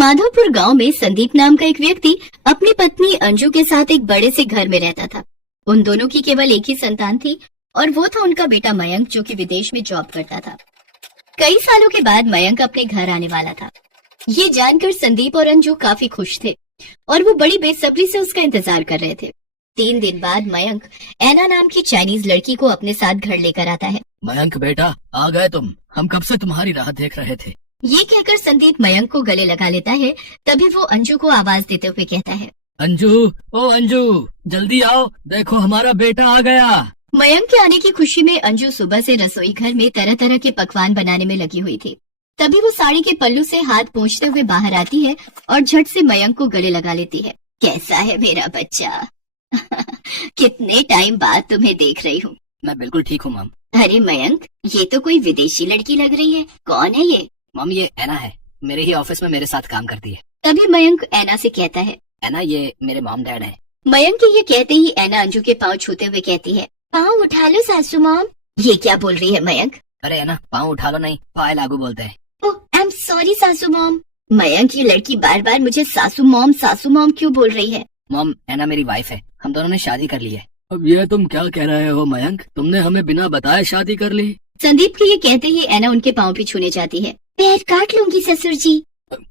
माधोपुर गांव में संदीप नाम का एक व्यक्ति अपनी पत्नी अंजू के साथ एक बड़े से घर में रहता था। उन दोनों की केवल एक ही संतान थी और वो था उनका बेटा मयंक, जो कि विदेश में जॉब करता था। कई सालों के बाद मयंक अपने घर आने वाला था। ये जानकर संदीप और अंजू काफी खुश थे और वो बड़ी बेसब्री से उसका इंतजार कर रहे थे। 3 दिन बाद मयंक ऐना नाम की चाइनीज लड़की को अपने साथ घर लेकर आता है। मयंक बेटा, आ गए तुम। हम कब से तुम्हारी राह देख रहे थे। ये कहकर संदीप मयंक को गले लगा लेता है। तभी वो अंजू को आवाज देते हुए कहता है, अंजू, ओ अंजू, जल्दी आओ, देखो हमारा बेटा आ गया। मयंक के आने की खुशी में अंजू सुबह से रसोई घर में तरह तरह के पकवान बनाने में लगी हुई थी। तभी वो साड़ी के पल्लू से हाथ पोंछते हुए बाहर आती है और झट से मयंक को गले लगा लेती है। कैसा है मेरा बच्चा? कितने टाइम बाद तुम्हें देख रही हूँ। मैं बिल्कुल ठीक हूँ मम। अरे मयंक, ये तो कोई विदेशी लड़की लग रही है। कौन है ये? मम, ये ऐना है, मेरे ही ऑफिस में मेरे साथ काम करती है। तभी मयंक ऐना से कहता है, ऐना, ये मेरे मॉम डैड है। मयंक के ये कहते ही ऐना अंजू के पाँव छूते हुए कहती है, पाँव उठा लो सासू मॉम। ये क्या बोल रही है मयंक? अरे ऐना, पाँव उठा लो नहीं, पाए लागू बोलते हैं। ओह, आई एम सॉरी सासू मॉम। मयंक, ये लड़की बार बार मुझे सासू मॉम क्यों बोल रही है? मॉम, ऐना मेरी वाइफ है, हम दोनों ने शादी कर ली है। अब ये तुम क्या कह रहे हो मयंक? तुमने हमें बिना बताए शादी कर ली? संदीप के ये कहते ही ऐना उनके पाँव भी छूने जाती है। पैर काट लूंगी ससुर जी।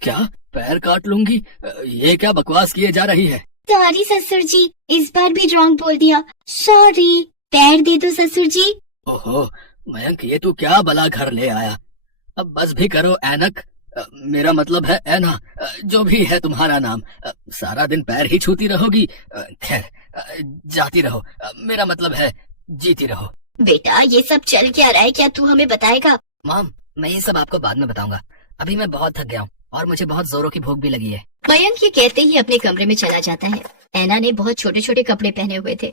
क्या पैर काट लूंगी? ये क्या बकवास किए जा रही है? सॉरी ससुर जी, इस बार भी रॉन्ग बोल दिया। सॉरी, पैर दे दो ससुर जी। ओहो मयंक, ये तू क्या बला घर ले आया? अब बस भी करो ऐनक। मेरा मतलब है ऐना, जो भी है तुम्हारा नाम। सारा दिन पैर ही छूती रहोगी? खैर, जाती रहो। मेरा मतलब है जीती रहो। बेटा, ये सब चल क्या रहा है? क्या तू हमें बताएगा? मॉम, मैं ये सब आपको बाद में बताऊंगा। अभी मैं बहुत थक गया हूँ और मुझे बहुत जोरों की भूख भी लगी है। मयंक ये कहते ही अपने कमरे में चला जाता है। ऐना ने बहुत छोटे छोटे कपड़े पहने हुए थे।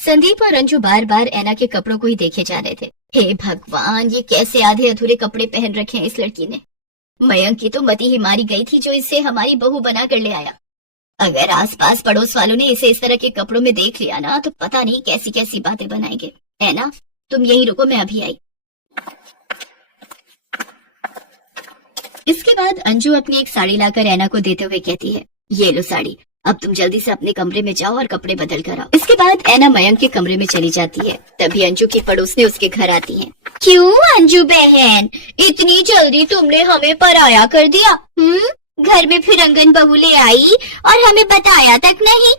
संदीप और अंजू बार बार ऐना के कपड़ों को ही देखे जा रहे थे। हे भगवान, ये कैसे आधे अधूरे कपड़े पहन रखे हैं इस लड़की ने। मयंक की तो मती ही मारी गई थी जो इसे हमारी बहू बना कर ले आया। अगर आसपास पड़ोस वालों ने इसे इस तरह के कपड़ों में देख लिया ना, तो पता नहीं कैसी कैसी बातें बनाएंगे। ऐना, तुम यहीं रुको, मैं अभी आई। इसके बाद अंजू अपनी एक साड़ी लाकर ऐना को देते हुए कहती है, ये लो साड़ी, अब तुम जल्दी से अपने कमरे में जाओ और कपड़े बदल कर आओ। इसके बाद ऐना मयंक के कमरे में चली जाती है। तभी अंजू की पड़ोसने उसके घर आती है। क्यों अंजू बहन, इतनी जल्दी तुमने हमें पराया कर दिया? घर में फिरंगन बहू ले आई और हमें बताया तक नहीं?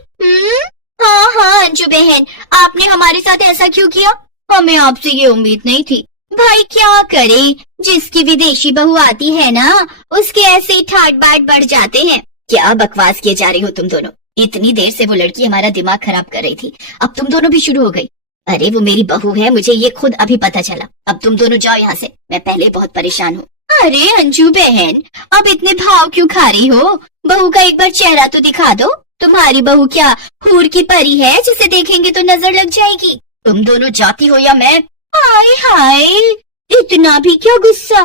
हाँ हाँ अंजू बहन, आपने हमारे साथ ऐसा क्यों किया? हमें आपसे ये उम्मीद नहीं थी। भाई क्या करे, जिसकी विदेशी बहू आती है ना, उसके ऐसे ही ठाट बाट बढ़ जाते हैं। क्या बकवास किए जा रही हो तुम दोनों? इतनी देर से वो लड़की हमारा दिमाग खराब कर रही थी, अब तुम दोनों भी शुरू हो गई। अरे वो मेरी बहू है, मुझे ये खुद अभी पता चला। अब तुम दोनों जाओ यहाँ से, मैं पहले बहुत परेशान हूँ। अरे अंजू बहन, अब इतने भाव क्यों खा रही हो? बहू का एक बार चेहरा तो दिखा दो। तुम्हारी बहू क्या हूर की परी है जिसे देखेंगे तो नजर लग जाएगी? तुम दोनों जाती हो या मैं? हाय हाय, इतना भी क्यों गुस्सा?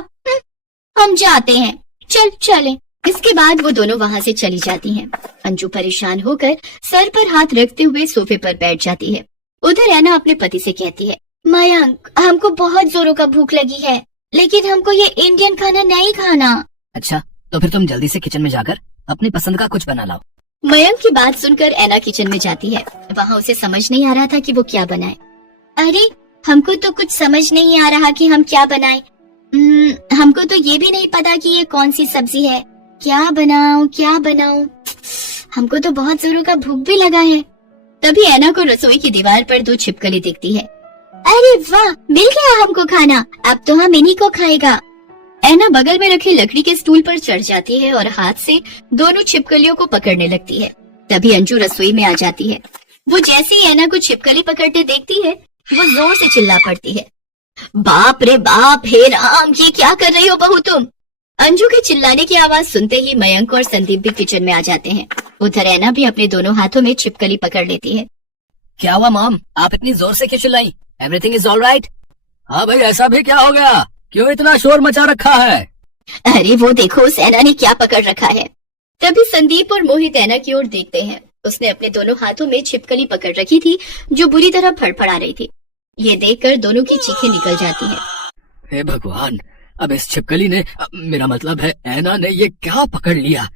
हम जाते हैं, चले। इसके बाद वो दोनों वहाँ से चली जाती हैं। अंजू परेशान होकर सर पर हाथ रखते हुए सोफे पर बैठ जाती है। उधर ऐना अपने पति से कहती है, मयंक, हमको बहुत जोरों का भूख लगी है, लेकिन हमको ये इंडियन खाना नहीं खाना। अच्छा, तो फिर तुम जल्दी से किचन में जाकर अपनी पसंद का कुछ बना लाओ। मयंक की बात सुनकर ऐना किचन में जाती है। वहाँ उसे समझ नहीं आ रहा था कि वो क्या बनाए। अरे हमको तो कुछ समझ नहीं आ रहा कि हम क्या बनाएं। हमको तो ये भी नहीं पता कि ये कौन सी सब्जी है। क्या बनाऊं? हमको तो बहुत जोरों का भूख भी लगा है। तभी ऐना को रसोई की दीवार पर 2 छिपकली दिखती है। अरे वाह, मिल गया हमको खाना, अब तो हम इन्हीं को खाएगा। ऐना बगल में रखे लकड़ी के स्टूल पर चढ़ जाती है और हाथ से दोनों छिपकलियों को पकड़ने लगती है। तभी अंजू रसोई में आ जाती है। वो जैसे ही ऐना को छिपकली पकड़ते देखती है, वो जोर से चिल्ला पड़ती है, बाप रे बाप, हे राम, ये क्या कर रही हो बहू तुम? अंजू के चिल्लाने की आवाज सुनते ही मयंक और संदीप भी किचन में आ जाते हैं। उधर ऐना भी अपने दोनों हाथों में छिपकली पकड़ लेती है। क्या हुआ मॉम, आप इतनी जोर से क्यों चिल्लाई? Everything is all right? हाँ भाई, ऐसा भी क्या हो गया? क्यों इतना शोर मचा रखा है? अरे वो देखो, उस ऐना ने क्या पकड़ रखा है। तभी संदीप और मोहित ऐना की ओर देखते हैं। उसने अपने दोनों हाथों में छिपकली पकड़ रखी थी जो बुरी तरह फड़फड़ा रही थी। ये देखकर दोनों की चीखें निकल जाती हैं। हे भगवान, अब इस छिपकली ने, मेरा मतलब है ऐना ने, ये क्या पकड़ लिया?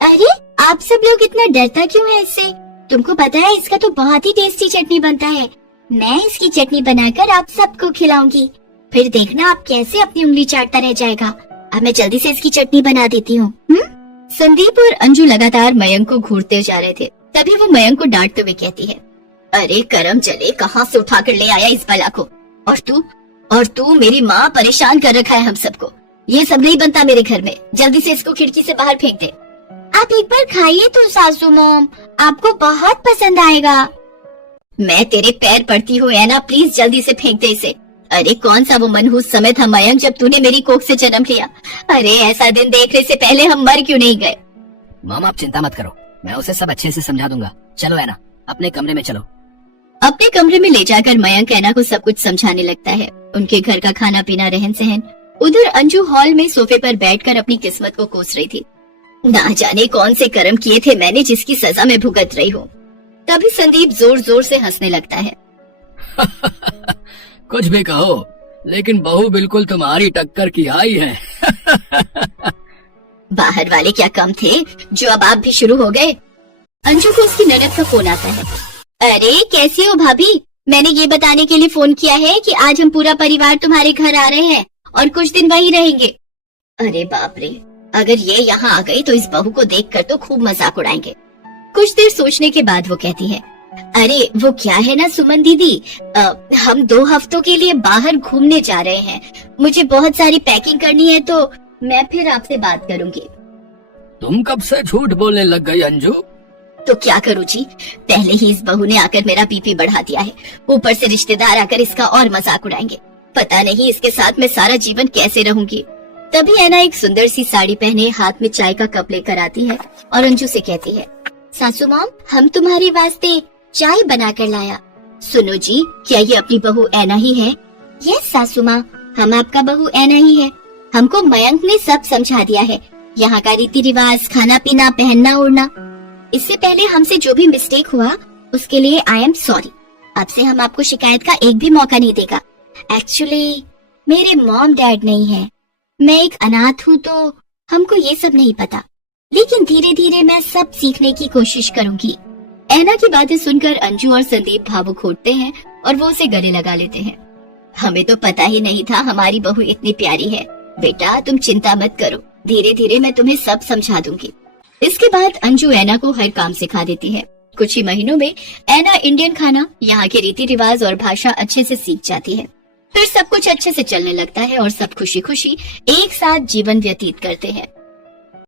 अरे आप सब लोग इतना डरता क्यों है इससे? तुमको पता है इसका तो बहुत ही टेस्टी चटनी बनता है। मैं इसकी चटनी बनाकर आप सबको खिलाऊंगी, फिर देखना आप कैसे अपनी उंगली चाटता रह जाएगा। अब मैं जल्दी से इसकी चटनी बना देती हूँ। संदीप और अंजू लगातार मयंक को घूरते जा रहे थे। तभी वो मयंक को डांटते हुए कहती है, अरे करम चले, कहाँ से उठा कर ले आया इस बला को? और तू मेरी माँ परेशान कर रखा है हम सबको। ये सब नहीं बनता मेरे घर में। जल्दी से इसको खिड़की से बाहर फेंक दे। आप एक बार खाइए तो सासू मॉम, आपको बहुत पसंद आएगा। मैं तेरे पैर पड़ती हूँ ऐना, प्लीज जल्दी से फेंक दे इसे। अरे कौन सा वो मनहूस समय था मयंक जब तूने मेरी कोख से जन्म लिया। अरे ऐसा दिन देखने से पहले हम मर क्यों नहीं गए? मामा आप चिंता मत करो, मैं उसे सब अच्छे से समझा दूंगा। चलो ऐना, अपने कमरे में चलो। अपने कमरे में ले जाकर मयंक ऐना को सब कुछ समझाने लगता है। उनके घर का खाना पीना, रहन सहन। उधर अंजू हॉल में सोफे पर बैठकर अपनी किस्मत को कोस रही थी। ना जाने कौन से कर्म किए थे मैंने जिसकी सजा मैं भुगत रही हूँ। तभी संदीप जोर जोर से हंसने लगता है। कुछ भी कहो, लेकिन बहू बिल्कुल तुम्हारी टक्कर की आई है। बाहर वाले क्या कम थे जो अब आप भी शुरू हो गए? अंजू को उसकी ननद का फोन आता है। अरे कैसी हो भाभी? मैंने ये बताने के लिए फोन किया है कि आज हम पूरा परिवार तुम्हारे घर आ रहे हैं और कुछ दिन वहीं रहेंगे। अरे बाप रे, अगर ये यहाँ आ गई तो इस बहू को देखकर तो खूब मजाक उड़ाएंगे। कुछ देर सोचने के बाद वो कहती है, अरे वो क्या है ना सुमन दीदी, हम 2 हफ्तों के लिए बाहर घूमने जा रहे हैं। मुझे बहुत सारी पैकिंग करनी है तो मैं फिर आपसे बात करूंगी। तुम कब से झूठ बोलने लग गई अंजू? तो क्या करूँ जी, पहले ही इस बहू ने आकर मेरा बीपी बढ़ा दिया है, ऊपर से रिश्तेदार आकर इसका और मजाक उड़ाएंगे। पता नहीं इसके साथ मैं सारा जीवन कैसे रहूंगी। तभी ऐना एक सुंदर सी साड़ी पहने हाथ में चाय का कप लेकर आती है और अंजू से कहती है, सासू मॉम हम तुम्हारे वास्ते चाय बना कर लाया। सुनो जी, क्या ये अपनी बहू ऐना ही है? यस सासू माँ, हम आपका बहू ऐना ही है। हमको मयंक ने सब समझा दिया है, यहाँ का रीति रिवाज, खाना पीना, पहनना ओढ़ना। इससे पहले हमसे जो भी मिस्टेक हुआ उसके लिए आई एम सॉरी। अब से हम आपको शिकायत का एक भी मौका नहीं देगा। एक्चुअली मेरे मॉम डैड नहीं है, मैं एक अनाथ हूँ तो हमको ये सब नहीं पता, लेकिन धीरे धीरे मैं सब सीखने की कोशिश करूंगी। ऐना की बातें सुनकर अंजू और संदीप भावुक होते हैं और वो उसे गले लगा लेते हैं। हमें तो पता ही नहीं था हमारी बहू इतनी प्यारी है। बेटा तुम चिंता मत करो, धीरे धीरे मैं तुम्हें सब समझा दूंगी। इसके बाद अंजू ऐना को हर काम सिखा देती है। कुछ ही महीनों में ऐना इंडियन खाना, यहाँ के रीति रिवाज और भाषा अच्छे से सीख जाती है। फिर सब कुछ अच्छे से चलने लगता है और सब खुशी खुशी एक साथ जीवन व्यतीत करते हैं।